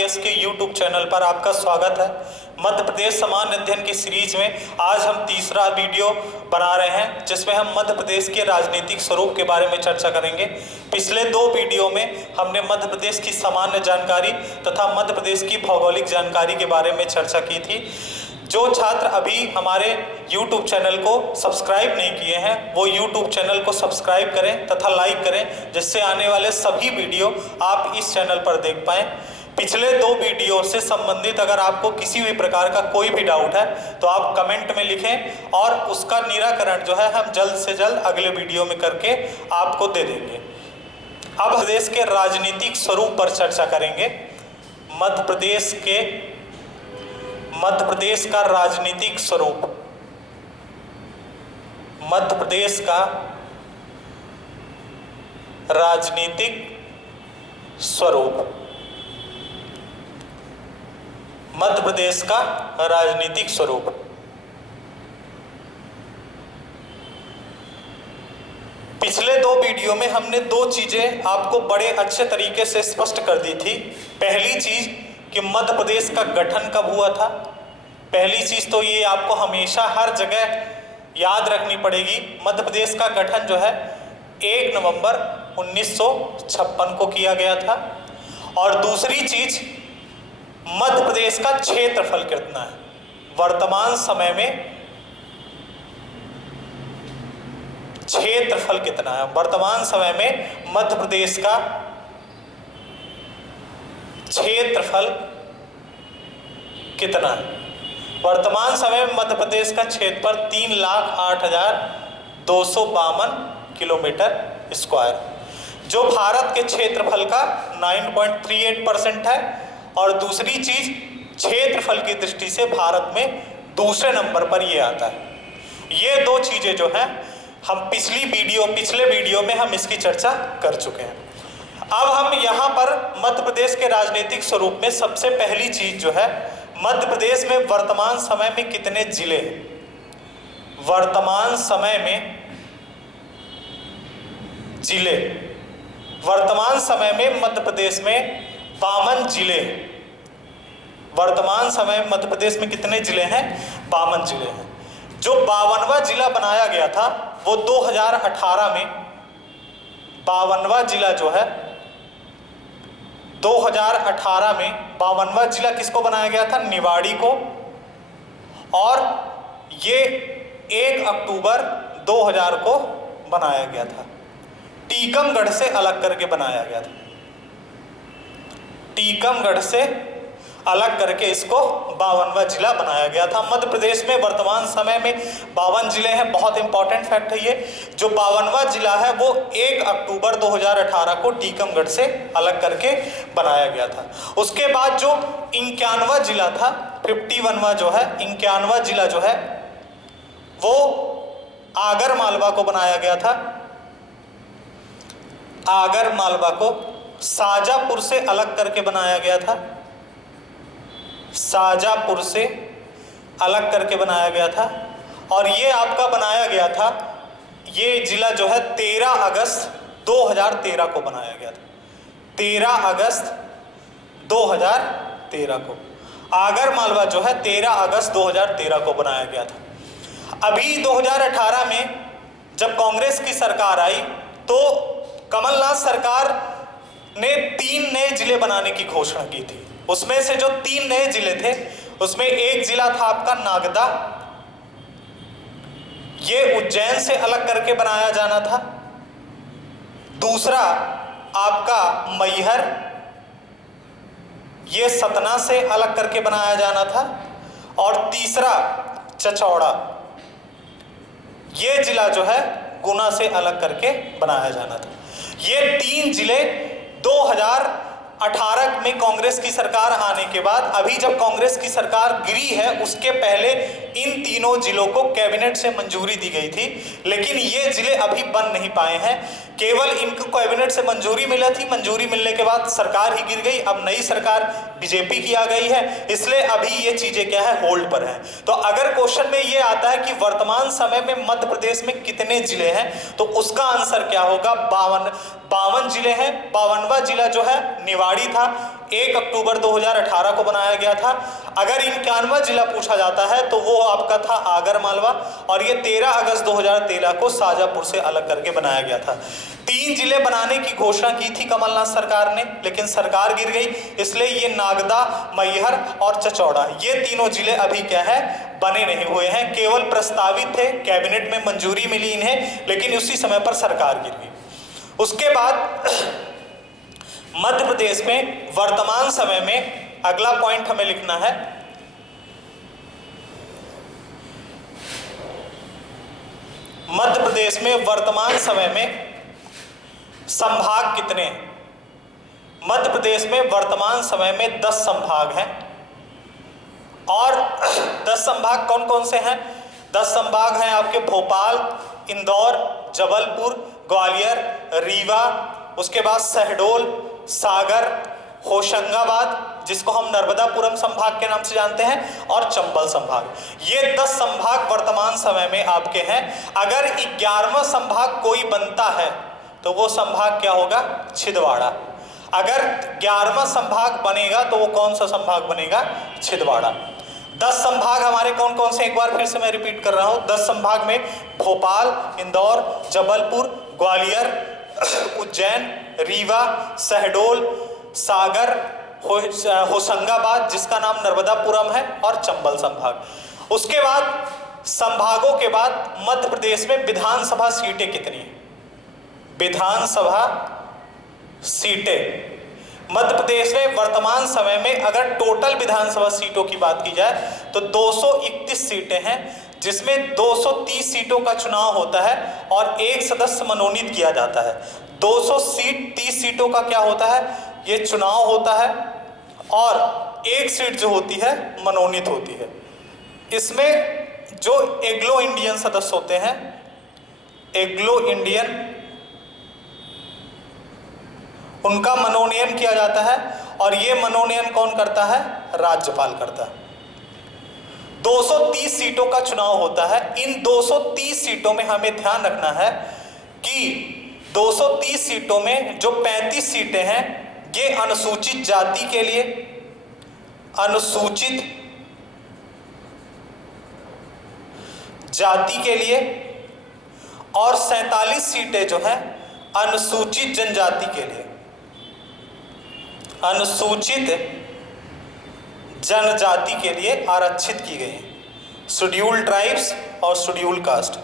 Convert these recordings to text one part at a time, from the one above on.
IAS के YouTube channel पर आपका स्वागत है। मध्य प्रदेश सामान्य अध्ययन की सीरीज में आज हम तीसरा वीडियो बना रहे हैं, जिसमें हम मध्य प्रदेश के राजनीतिक स्वरूप के बारे में चर्चा करेंगे। पिछले दो वीडियो में हमने मध्य प्रदेश की सामान्य जानकारी तथा मध्य प्रदेश की भौगोलिक जानकारी के बारे में चर्चा की थी। जो छात्र अभी हमारे YouTube चैनल को सब्सक्राइब नहीं किए हैं, वो YouTube चैनल को सब्सक्राइब करें तथा लाइक करें, जिससे आने वाले सभी वीडियो आप इस चैनल पर देख पाएँ। पिछले दो वीडियो से संबंधित अगर आपको किसी भी प्रकार का कोई भी डाउट है तो आप कमेंट में लिखें और उसका निराकरण जो है हम जल्द से जल्द अगले वीडियो में करके आपको दे देंगे। अब प्रदेश के राजनीतिक स्वरूप पर चर्चा करेंगे। मध्य प्रदेश का राजनीतिक स्वरूप, मध्य प्रदेश का राजनीतिक स्वरूप, मध्य प्रदेश का राजनीतिक स्वरूप। पिछले दो वीडियो में हमने दो चीजें आपको बड़े अच्छे तरीके से स्पष्ट कर दी थी। पहली चीज कि मध्य प्रदेश का गठन कब हुआ था। पहली चीज तो ये आपको हमेशा हर जगह याद रखनी पड़ेगी। मध्य प्रदेश का गठन जो है 1 नवंबर 1956 को किया गया था। और दूसरी चीज, मध्य प्रदेश का क्षेत्रफल कितना है वर्तमान समय में, क्षेत्रफल कितना है वर्तमान समय में, मध्य प्रदेश का क्षेत्रफल कितना है वर्तमान समय में। मध्य प्रदेश का क्षेत्रफल 3,08,252 किलोमीटर स्क्वायर, जो भारत के क्षेत्रफल का 9.38% है। और दूसरी चीज, क्षेत्रफल की दृष्टि से भारत में दूसरे नंबर पर ये आता है। ये दो चीजें जो हैं हम पिछले वीडियो में हम इसकी चर्चा कर चुके हैं। अब हम यहाँ पर मध्य प्रदेश के राजनीतिक स्वरूप में सबसे पहली चीज जो है, मध्य प्रदेश में वर्तमान समय में कितने जिले हैं। वर्तमान समय में जिले, वर्तमान समय में मध्य प्रदेश में 52 जिले हैं। वर्तमान समय में मध्य प्रदेश में कितने जिले हैं? 52 जिले हैं। जो 52वां जिला बनाया गया था वो 2018 में, 52वां जिला जो है 2018 में 52वां जिला किसको बनाया गया था? निवाड़ी को। और ये 1 अक्टूबर 2000 को बनाया गया था। टीकमगढ़ से अलग करके बनाया गया था। टीकमगढ़ से अलग करके इसको 52वां जिला बनाया गया था। मध्य प्रदेश में वर्तमान समय में 52 जिले हैं। बहुत इंपॉर्टेंट फैक्ट है ये। जो 52वां जिला है वो 1 अक्टूबर 2018 को टीकमगढ़ से अलग करके बनाया गया था। उसके बाद जो 51वां जिला था, 51वां जो है 51वां जिला जो है वो आगर मालवा को बनाया गया था। आगर मालवा को शाजापुर से अलग करके बनाया गया था। शाजापुर से अलग करके बनाया गया था। और ये आपका बनाया गया था, ये जिला जो है 13 अगस्त 2013 को बनाया गया था। 13 अगस्त 2013 को आगर मालवा जो है 13 अगस्त 2013 को बनाया गया था। अभी 2018 में जब कांग्रेस की सरकार आई तो कमलनाथ सरकार ने 3 नए जिले बनाने की घोषणा की थी। उसमें से जो 3 नए जिले थे उसमें एक जिला था आपका नागदा, ये उज्जैन से अलग करके बनाया जाना था। दूसरा आपका मैहर, ये सतना से अलग करके बनाया जाना था। और तीसरा चचौड़ा, ये जिला जो है गुना से अलग करके बनाया जाना था। ये 3 जिले 2018 में कांग्रेस की सरकार आने के बाद, अभी जब कांग्रेस की सरकार गिरी है उसके पहले इन तीनों जिलों को कैबिनेट से मंजूरी दी गई थी, लेकिन ये जिले अभी बन नहीं पाए हैं। केवल इनको कैबिनेट से मंजूरी मिला थी, मंजूरी मिलने के बाद सरकार ही गिर गई। अब नई सरकार बीजेपी की आ गई है, इसलिए अभी ये चीजें क्या है, होल्ड पर हैं। तो अगर क्वेश्चन में ये आता है कि वर्तमान समय में मध्य प्रदेश में कितने जिले हैं, तो उसका आंसर क्या होगा, 52 जिले हैं। 52वां जिला जो है निवाड़ी पहाड़ी था, 1 अक्टूबर 2018 को बनाया गया था। अगर 91वां जिला पूछा जाता है तो वो आपका था आगर मालवा, और ये 13 अगस्त 2013 को शाजापुर से अलग करके बनाया गया था। 3 जिले बनाने की घोषणा की थी कमलनाथ सरकार ने, लेकिन सरकार गिर गई, इसलिए ये नागदा, मैहर और चचौड़ा, ये तीनों जिले अभी क्या है, बने नहीं हुए हैं, केवल प्रस्तावित थे, कैबिनेट में मंजूरी मिली इन्हें, लेकिन उसी समय पर सरकार गिर गई। उसके बाद मध्य प्रदेश में वर्तमान समय में, अगला पॉइंट हमें लिखना है, मध्य प्रदेश में वर्तमान समय में संभाग कितने हैं? मध्य प्रदेश में वर्तमान समय में 10 संभाग हैं। और 10 संभाग कौन कौन से हैं? 10 संभाग हैं आपके भोपाल, इंदौर, जबलपुर, ग्वालियर, रीवा, उसके बाद शहडोल, सागर, होशंगाबाद, जिसको हम नर्मदापुरम संभाग के नाम से जानते हैं, और चंबल संभाग। ये 10 संभाग वर्तमान समय में आपके हैं। अगर 11वां संभाग कोई बनता है तो वो संभाग क्या होगा? छिंदवाड़ा। अगर 11वां संभाग बनेगा तो वो कौन सा संभाग बनेगा? छिंदवाड़ा। 10 संभाग हमारे कौन कौन से, एक बार फिर से मैं रिपीट कर रहा हूं। 10 संभाग में भोपाल, इंदौर, जबलपुर, ग्वालियर, उज्जैन, रीवा, शहडोल, सागर, होशंगाबाद, जिसका नाम नर्मदापुरम है, और चंबल संभाग। उसके बाद संभागों के बाद मध्य प्रदेश में विधानसभा सीटें कितनी हैं? विधानसभा सीटें मध्य प्रदेश में वर्तमान समय में अगर टोटल विधानसभा सीटों की बात की जाए तो 231 सीटें हैं, जिसमें 230 सीटों का चुनाव होता है और 1 सदस्य मनोनीत किया जाता है। 230 सीटों का क्या होता है? ये चुनाव होता है, और 1 सीट जो होती है मनोनीत होती है। इसमें जो एग्लो इंडियन सदस्य होते हैं, एग्लो इंडियन, उनका मनोनयन किया जाता है, और ये मनोनयन कौन करता है? राज्यपाल करता है। 230 सीटों का चुनाव होता है। इन 230 सीटों में हमें ध्यान रखना है कि 230 सीटों में जो 35 सीटें हैं ये अनुसूचित जाति के लिए, अनुसूचित जाति के लिए, और 47 सीटें जो हैं अनुसूचित जनजाति के लिए, अनुसूचित जनजाति के लिए आरक्षित की गई है, शेड्यूल्ड ट्राइब्स और शेड्यूल्ड कास्ट।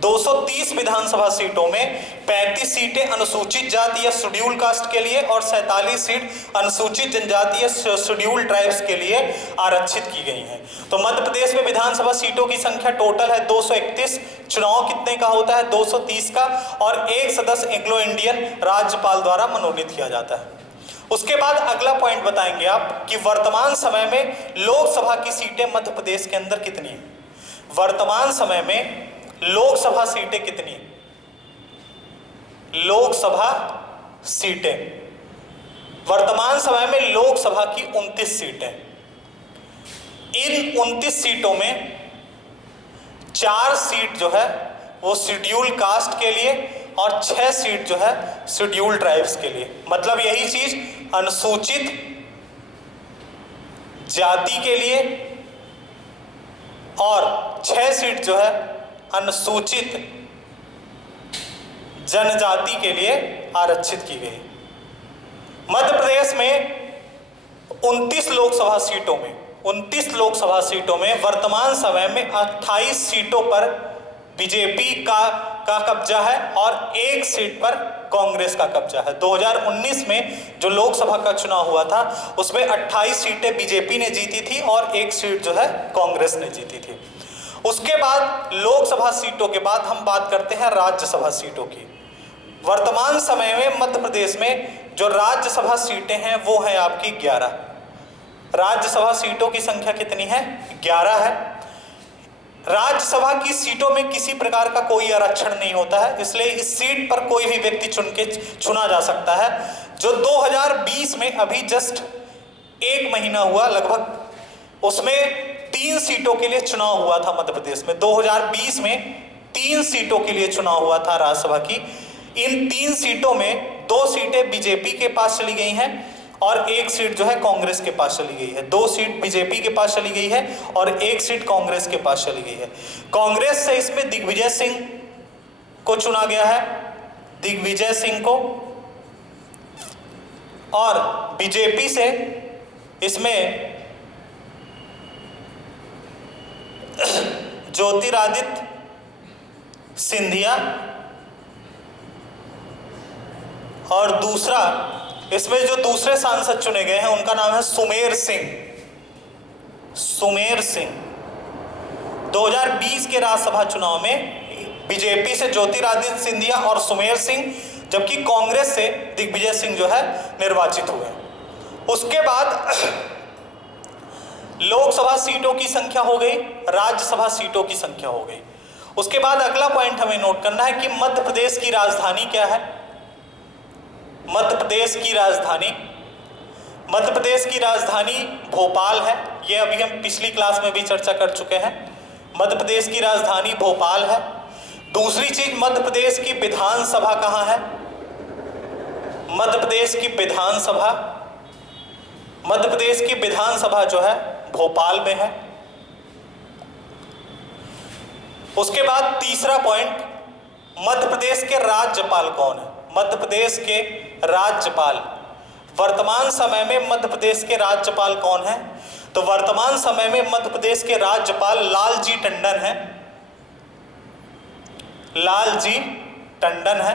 230 विधानसभा सीटों में 35 सीटें अनुसूचित जाति या शेड्यूल कास्ट के लिए और 47 सीट अनुसूचित जनजाति या शेड्यूल ट्राइब्स के लिए आरक्षित की गई हैं। तो मध्य प्रदेश में विधानसभा सीटों की संख्या टोटल है 231। चुनाव कितने का होता है? 230 का, और 1 सदस्य एंग्लो इंडियन राज्यपाल द्वारा मनोनीत किया जाता है। उसके बाद अगला पॉइंट बताएंगे आप कि वर्तमान समय में लोकसभा की सीटें मध्य प्रदेश के अंदर कितनी हैं। वर्तमान समय में लोकसभा सीटें कितनी? लोकसभा सीटें वर्तमान समय में लोकसभा की 29 सीटें। इन 29 सीटों में 4 सीट जो है वो शेड्यूल कास्ट के लिए और 6 सीट जो है शेड्यूल ट्राइब्स के लिए। मतलब यही चीज अनुसूचित जाति के लिए और 6 सीट जो है अनुसूचित जनजाति के लिए आरक्षित की गई। मध्य प्रदेश में 29 लोकसभा सीटों में वर्तमान समय में 28 सीटों पर बीजेपी का कब्जा है और 1 सीट पर कांग्रेस का कब्जा है। 2019 में जो लोकसभा का चुनाव हुआ था उसमें 28 सीटें बीजेपी ने जीती थी और 1 सीट जो है कांग्रेस ने जीती थी। उसके बाद लोकसभा सीटों के बाद हम बात करते हैं राज्यसभा सीटों की। वर्तमान समय में मध्य प्रदेश में जो राज्यसभा सीटें हैं वो है आपकी 11। राज्यसभा सीटों की संख्या कितनी है? 11 है। राज्यसभा की सीटों में किसी प्रकार का कोई आरक्षण नहीं होता है, इसलिए इस सीट पर कोई भी व्यक्ति चुना जा सकता है। जो 2020 में अभी जस्ट 1 महीना हुआ लगभग, उसमें 3 सीटों के लिए चुनाव हुआ था मध्य प्रदेश में। 2020 में 3 सीटों के लिए चुनाव हुआ था राज्यसभा की। इन 3 सीटों में 2 सीटें बीजेपी के पास चली गई हैं और एक सीट जो है कांग्रेस के पास चली गई है। 2 सीट बीजेपी के पास चली गई है और 1 सीट कांग्रेस के पास चली गई है। कांग्रेस से इसमें दिग्विजय सिंह को चुना गया है, दिग्विजय सिंह को, और बीजेपी से इसमें ज्योतिरादित्य सिंधिया, और दूसरा इसमें जो दूसरे सांसद चुने गए हैं उनका नाम है सुमेर सिंह। सुमेर सिंह 2020 के राज्यसभा चुनाव में बीजेपी से ज्योतिरादित्य सिंधिया और सुमेर सिंह, जबकि कांग्रेस से दिग्विजय सिंह जो है निर्वाचित हुए। उसके बाद लोकसभा सीटों की संख्या हो गई, राज्यसभा सीटों की संख्या हो गई। उसके बाद अगला पॉइंट हमें नोट करना है कि मध्य प्रदेश की राजधानी क्या है। मध्य प्रदेश की राजधानी, मध्य प्रदेश की राजधानी भोपाल है। ये अभी हम पिछली क्लास में भी चर्चा कर चुके हैं। मध्य प्रदेश की राजधानी भोपाल है। दूसरी चीज, मध्य प्रदेश की विधानसभा कहाँ है? मध्य प्रदेश की विधानसभा, मध्य प्रदेश की विधानसभा जो है भोपाल में है। उसके बाद तीसरा पॉइंट, मध्य प्रदेश के राज्यपाल कौन है? मध्य प्रदेश के राज्यपाल, वर्तमान समय में मध्य प्रदेश के राज्यपाल कौन है? तो वर्तमान समय में मध्य प्रदेश के राज्यपाल लालजी टंडन है। लालजी टंडन है,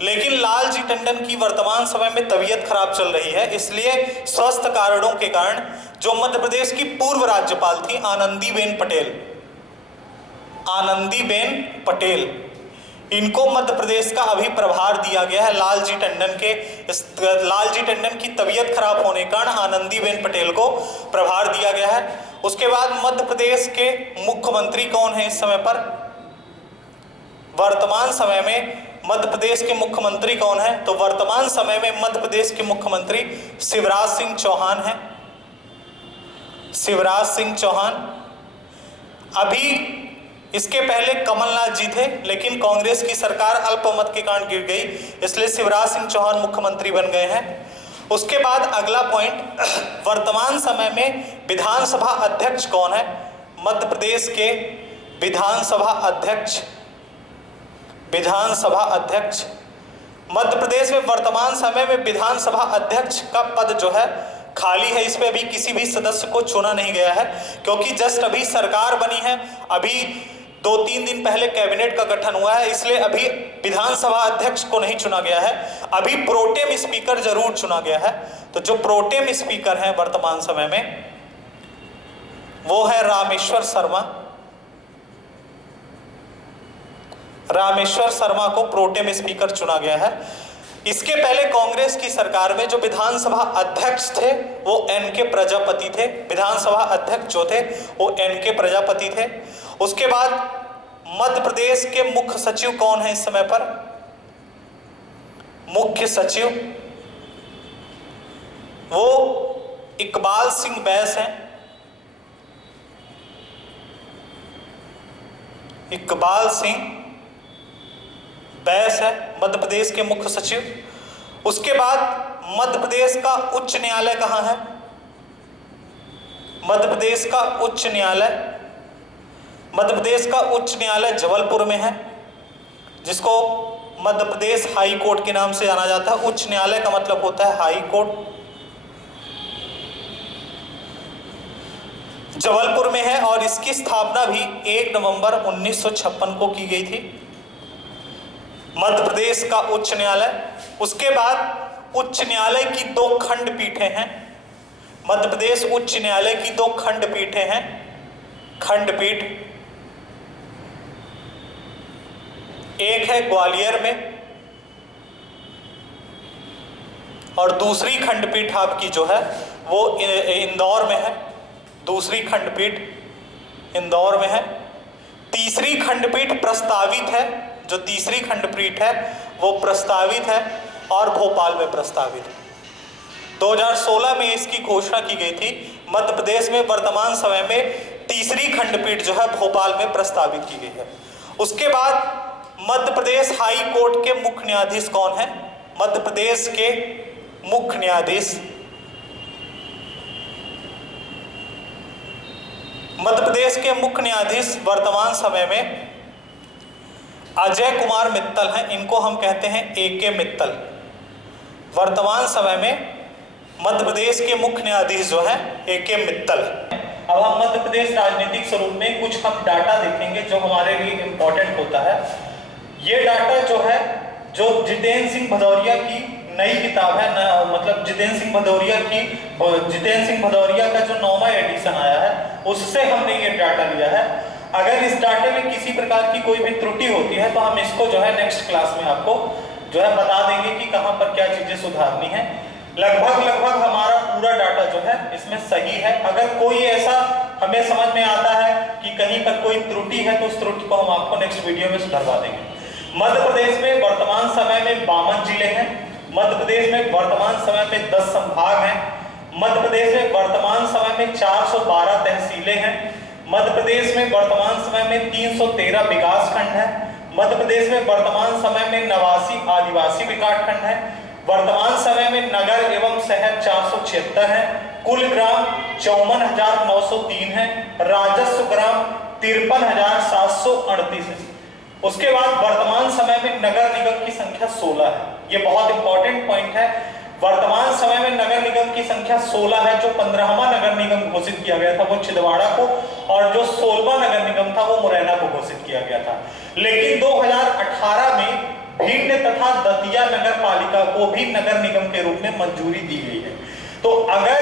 लेकिन लालजी टंडन की वर्तमान समय में तबीयत खराब चल रही है, इसलिए स्वास्थ्य कारणों के कारण जो मध्य प्रदेश की पूर्व राज्यपाल थी आनंदीबेन पटेल, आनंदीबेन पटेल, इनको मध्य प्रदेश का अभी प्रभार दिया गया है। लालजी टंडन की तबीयत खराब होने के कारण आनंदीबेन पटेल को प्रभार दिया गया है। उसके बाद मध्य प्रदेश के मुख्यमंत्री कौन है इस समय पर? वर्तमान समय में मध्य प्रदेश के मुख्यमंत्री कौन है? तो वर्तमान समय में मध्य प्रदेश के मुख्यमंत्री शिवराज सिंह चौहान हैं। शिवराज सिंह चौहान। अभी इसके पहले कमलनाथ जी थे, लेकिन कांग्रेस की सरकार अल्पमत के कारण गिर गई, इसलिए शिवराज सिंह चौहान मुख्यमंत्री बन गए हैं। उसके बाद अगला पॉइंट, वर्तमान समय में विधानसभा अध्यक्ष कौन है? मध्य प्रदेश के विधानसभा अध्यक्ष, विधानसभा अध्यक्ष, मध्य प्रदेश में वर्तमान समय में विधानसभा अध्यक्ष का पद जो है खाली है। इस पे अभी किसी भी सदस्य को चुना नहीं गया है, क्योंकि जस्ट अभी सरकार बनी है, अभी 2-3 दिन पहले कैबिनेट का गठन हुआ है, इसलिए अभी विधानसभा अध्यक्ष को नहीं चुना गया है। अभी प्रोटेम स्पीकर जरूर चुना गया है। तो जो प्रोटेम स्पीकर है वर्तमान समय में वो है रामेश्वर शर्मा। रामेश्वर शर्मा को प्रोटेम स्पीकर चुना गया है। इसके पहले कांग्रेस की सरकार में जो विधानसभा अध्यक्ष थे वो एन.के. प्रजापति थे। विधानसभा अध्यक्ष जो थे वो एन.के. प्रजापति थे। उसके बाद मध्य प्रदेश के मुख्य सचिव कौन है इस समय पर? मुख्य सचिव वो इकबाल सिंह बैस हैं। इकबाल सिंह बैस है मध्य प्रदेश के मुख्य सचिव। उसके बाद मध्य प्रदेश का उच्च न्यायालय कहाँ है? मध्य प्रदेश का उच्च न्यायालय, मध्य प्रदेश का उच्च न्यायालय जबलपुर में है, जिसको मध्य प्रदेश हाई कोर्ट के नाम से जाना जाता है। उच्च न्यायालय का मतलब होता है हाई कोर्ट। जबलपुर में है और इसकी स्थापना भी 1 नवंबर 1956 को की गई थी। मध्य प्रदेश का उच्च न्यायालय। उसके बाद उच्च न्यायालय की 2 खंडपीठें हैं। मध्य प्रदेश उच्च न्यायालय की 2 खंडपीठें हैं। खंडपीठ एक है ग्वालियर में और दूसरी खंडपीठ आपकी जो है वो इंदौर में है। दूसरी खंडपीठ इंदौर में है। तीसरी खंडपीठ प्रस्तावित है, जो तीसरी खंडपीठ है वो प्रस्तावित है और भोपाल में प्रस्तावित है। 2016 में इसकी घोषणा की गई थी। मध्य प्रदेश में वर्तमान समय में तीसरी खंडपीठ जो है भोपाल में प्रस्तावित की गई है। उसके बाद मध्य प्रदेश हाई कोर्ट के मुख्य न्यायाधीश कौन है? मध्य प्रदेश के मुख्य न्यायाधीश। मध्य प्रदेश के मुख्य न्यायाधीश वर्तमान समय में अजय कुमार मित्तल हैं, इनको हम कहते हैं AK मित्तल। वर्तमान समय में मध्य प्रदेश के मुख्य न्यायाधीश जो हैं AK मित्तल। अब हम मध्य प्रदेश राजनीतिक स्वरूप में कुछ हम डाटा देखेंगे जो हमारे लिए इम्पोर्टेंट होता है। ये डाटा जो है, जो जितेंद्र सिंह भदौरिया की नई किताब है, मतलब जितेंद्र सिंह भदौरिया का जो 9वां एडिशन आया है, उससे हमने ये डाटा लिया है। अगर इस डाटे में किसी प्रकार की कोई भी त्रुटि होती है तो हम इसको जो है नेक्स्ट क्लास में आपको जो है बता देंगे कि कहाँ पर क्या चीजें सुधारनी है। लगभग हमारा पूरा डाटा जो है इसमें सही है। अगर कोई ऐसा हमें समझ में आता है कि कहीं पर कोई त्रुटि है तो उस त्रुटि को हम आपको नेक्स्ट वीडियो में सुधारवा देंगे। मध्य प्रदेश में वर्तमान समय में 52 जिले हैं। मध्य प्रदेश में वर्तमान समय में 10 संभाग हैं। मध्य प्रदेश में वर्तमान समय में 412 तहसीलें हैं। मध्य प्रदेश में वर्तमान समय में 313 विकास खंड है। मध्य प्रदेश में वर्तमान समय में 89 आदिवासी विकास खंड है। वर्तमान समय में नगर एवं शहर 476 है। कुल ग्राम 54,903 है। राजस्व ग्राम 53,738 है। उसके बाद वर्तमान समय में नगर निगम की संख्या 16 है। ये बहुत इंपॉर्टेंट पॉइंट है। वर्तमान समय में नगर निगम की संख्या 16 है। जो 15वां नगर निगम घोषित किया गया था वो छिंदवाड़ा को, और जो 16वां नगर निगम था वो मुरैना को घोषित किया गया था। लेकिन 2018 में भिंड तथा दतिया नगर पालिका को भी नगर निगम के रूप में मंजूरी दी गई है। तो अगर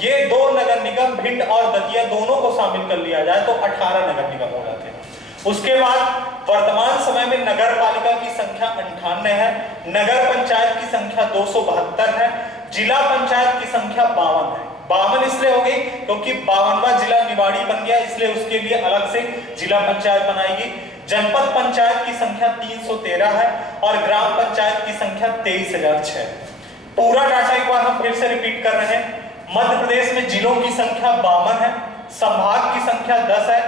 ये दो नगर निगम भिंड और दतिया दोनों को शामिल कर लिया जाए तो 18 नगर निगम हो जाते हैं। उसके बाद वर्तमान समय में नगर पालिका की संख्या 98 है। नगर पंचायत की संख्या 272 है। जिला पंचायत की संख्या 52 है। 52 इसलिए हो गई क्योंकि 52वां जिला निवाड़ी बन गया, इसलिए उसके लिए अलग से जिला पंचायत बनाएगी। जनपद पंचायत की संख्या 313 है और ग्राम पंचायत की संख्या 23,006। पूरा डाटा एक बार हम फिर से रिपीट कर रहे हैं। मध्य प्रदेश में जिलों की संख्या 52 है, संभाग की संख्या 10 है,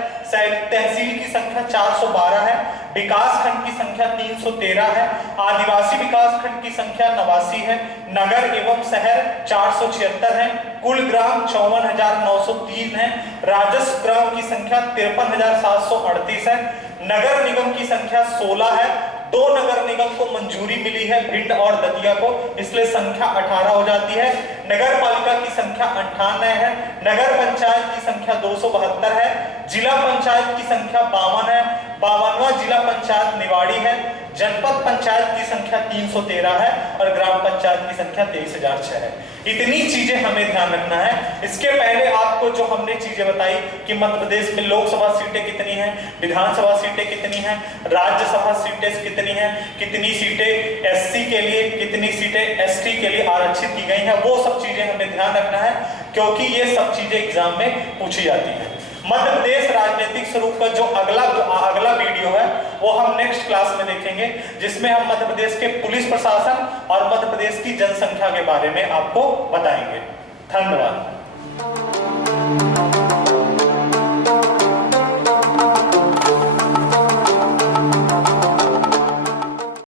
तहसील की संख्या 412 है, विकास खंड की संख्या 313 है, आदिवासी विकास खंड की संख्या 89 है, नगर एवं शहर 476 है, कुल ग्राम 54,903 है, राजस्व ग्राम की संख्या 53,738 है, नगर निगम की संख्या 16 है। 2 नगर निगम को मंजूरी मिली है, भिंड और दतिया को, इसलिए संख्या 18 हो जाती है। नगर पालिका की संख्या 98 है। नगर पंचायत की संख्या 272 है। जिला पंचायत की संख्या 52 है। 52वां जिला पंचायत निवाड़ी है। जनपद पंचायत की संख्या 313 है और ग्राम पंचायत की संख्या 23,006 है। इतनी चीजें हमें ध्यान रखना है। इसके पहले आपको जो हमने चीजें बताई कि मध्य प्रदेश में लोकसभा सीटें कितनी हैं, विधानसभा सीटें कितनी हैं, राज्यसभा सीटें कितनी हैं, कितनी सीटें SC के लिए, कितनी सीटें ST के लिए आरक्षित की गई हैं, वो सब चीजें हमें ध्यान रखना है क्योंकि ये सब चीजें एग्जाम में पूछी जाती हैं। मध्य प्रदेश राजनीतिक स्वरूप का जो अगला वीडियो है वो हम नेक्स्ट क्लास में देखेंगे, जिसमें हम मध्य प्रदेश के पुलिस प्रशासन और मध्य प्रदेश की जनसंख्या के बारे में आपको बताएंगे। धन्यवाद।